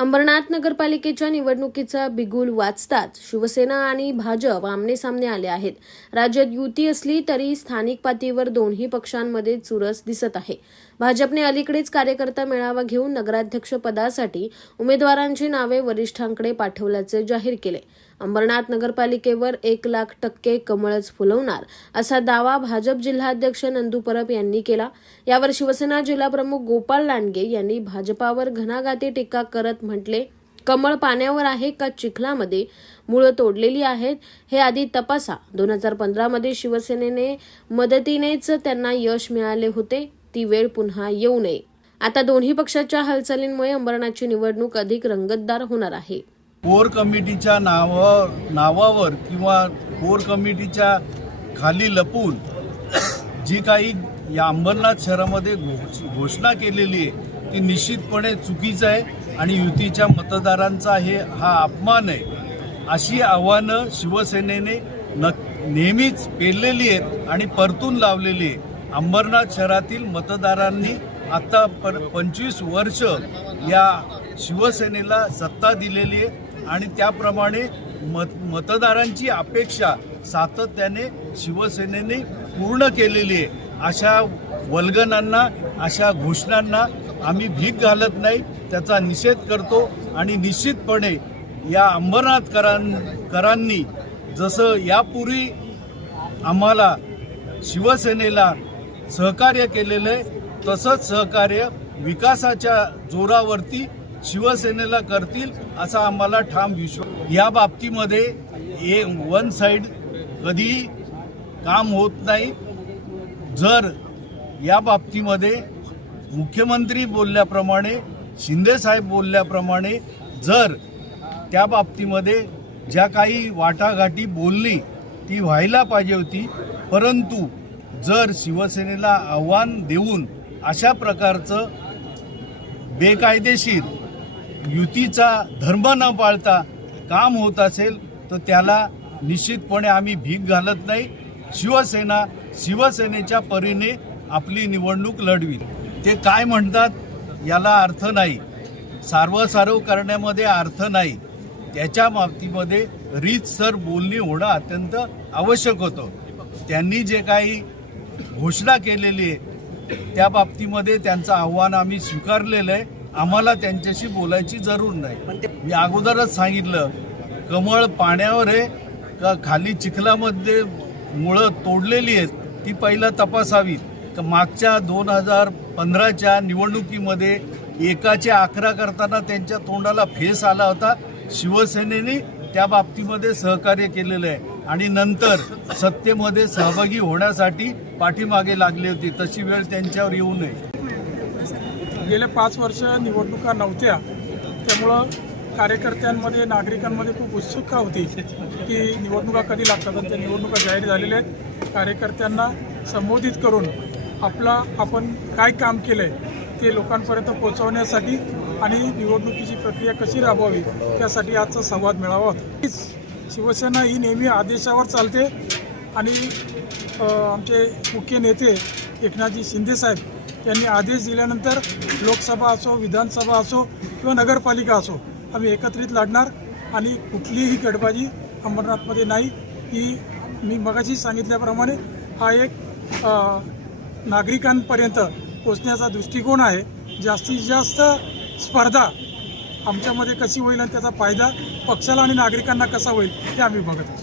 अंबरनाथ नगरपालिकेच्या निवडणुकीचा बिगुल वाचताच शिवसेना आणि भाजप आमने सामने आले आहेत. राज्यात युती असली तरी स्थानिक पातळीवर दोन्ही पक्षांमध्ये चुरस दिसत आहे. भाजपने अलीकडेच कार्यकर्ता मेळावा घेऊन नगराध्यक्ष पदासाठी उमेदवारांची नावे वरिष्ठांकडे पाठवल्याचे जाहीर केले. अंबरनाथ नगरपालिकेवर एक लाख टक्के कमळच फुलवणार असा दावा भाजप जिल्हाध्यक्ष नंदू परब यांनी केला. यावर शिवसेना जिल्हाप्रमुख गोपाळ लांडगे यांनी भाजपावर घणाघाती टीका करत म्हटले कमळ पाण्यावर आहे का चिखलामध्ये? मुळं तोडलेली आहेत. हे आधी तपासा. दोन हजार पंधरामध्ये शिवसेनेने मदतीनेच त्यांना यश मिळाले होते. ती वेळ पुन्हा येऊ नये. आता दोन्ही पक्षाच्या हालचालींमुळे अंबरनाथची निवडणूक अधिक रंगतदार होणार आहे. कोर कमिटीच्या नावा नावावर किंवा कोर कमिटीच्या खाली लपून जी काही या अंबरनाथ शहरामध्ये घोषणा केलेली आहे ती निश्चितपणे चुकीचं आहे आणि युतीच्या मतदारांचा हे हा अपमान आहे. अशी आव्हानं शिवसेनेने न नेहमीच पेरलेली आहेत आणि परतून लावलेली आहे अंबरनाथ शहरातील मतदारांनी आता पर पंचवीस वर्ष या शिवसेनेला सत्ता दिलेली आहे आणि त्याप्रमाणे मत मतदारांची अपेक्षा सातत्याने शिवसेनेने पूर्ण केलेली आहे. अशा वल्गनांना अशा घोषणांना आम्ही भीक घालत नाही. त्याचा निषेध करतो आणि निश्चितपणे या अंबरनाथकरां करांनी जसं यापूर्वी आम्हाला शिवसेनेला सहकार्य केलेलं आहे तसंच सहकार्य विकासाच्या जोरावरती शिवसेनेला करतील असा आम्हाला ठाम विश्वास. या बाबतीमध्ये ए वन साईड कधीही काम होत नाही. जर या बाबतीमध्ये मुख्यमंत्री बोलल्याप्रमाणे शिंदे साहेब बोलल्याप्रमाणे जर त्या बाबतीमध्ये ज्या काही वाटाघाटी बोलली ती व्हायला पाहिजे होती. परंतु जर शिवसेनेला आव्हान देऊन अशा प्रकारचं बेकायदेशीर युतीचा धर्म न पाळता काम होत असेल तर त्याला निश्चितपणे आम्ही भीक घालत नाही. शिवसेना शिवसेनेच्या परीने आपली निवडणूक लढवी ते काय म्हणतात याला अर्थ नाही. सार्वसार्व करण्यामध्ये अर्थ नाही. त्याच्या बाबतीमध्ये रीतसर बोलणी होणं अत्यंत आवश्यक होतं. त्यांनी जे काही घोषणा केलेली आहे त्या बाबतीमध्ये त्यांचं आव्हान आम्ही स्वीकारलेलं आहे. आम्हाला त्यांच्याशी बोलायची जरूर नाही. मी अगोदरच सांगितलं कमळ पाण्यावर आहे का खाली चिखलामध्ये मुळं तोडलेली आहेत ती पहिला तपासावी. तर मागच्या दोन हजार पंधराच्या निवडणुकीमध्ये एकाचे अकरा करताना त्यांच्या तोंडाला फेस आला होता. शिवसेनेने त्या बाबतीमध्ये सहकार्य केलेलं आहे. आणि नंतर सत्तेमध्ये सहभागी होण्यासाठी पाठीमागे लागली होती. तशी वेळ त्यांच्यावर येऊ नये. गेल्या पाच वर्ष निवडणुका नव्हत्या. त्यामुळं कार्यकर्त्यांमध्ये नागरिकांमध्ये खूप उत्सुकता होती की निवडणुका कधी लागतात आणि त्या निवडणुका जाहीर झालेल्या आहेत. कार्यकर्त्यांना संबोधित करून आपला आपण काय काम केलं आहे ते लोकांपर्यंत पोहोचवण्यासाठी आणि निवडणुकीची प्रक्रिया कशी राबवावी त्यासाठी आजचा संवाद मिळावा होता. शिवसेना ही नेहमी आदेशावर चालते आणि आमचे मुख्य नेते एकनाथजी शिंदेसाहेब त्यांनी आदेश दिल्यानंतर लोकसभा असो विधानसभा असो किंवा नगरपालिका असो आम्ही एकत्रित लढणार आणि कुठलीही गडबाजी अंबरनाथमध्ये नाही. ही मी मगाशी सांगितल्याप्रमाणे हा एक नागरिकांपर्यंत पोचण्याचा दृष्टिकोन आहे. जास्तीत जास्त स्पर्धा आमच्यामध्ये कशी होईल आणि त्याचा फायदा पक्षाला आणि नागरिकांना कसा होईल हे आम्ही बघत आहोत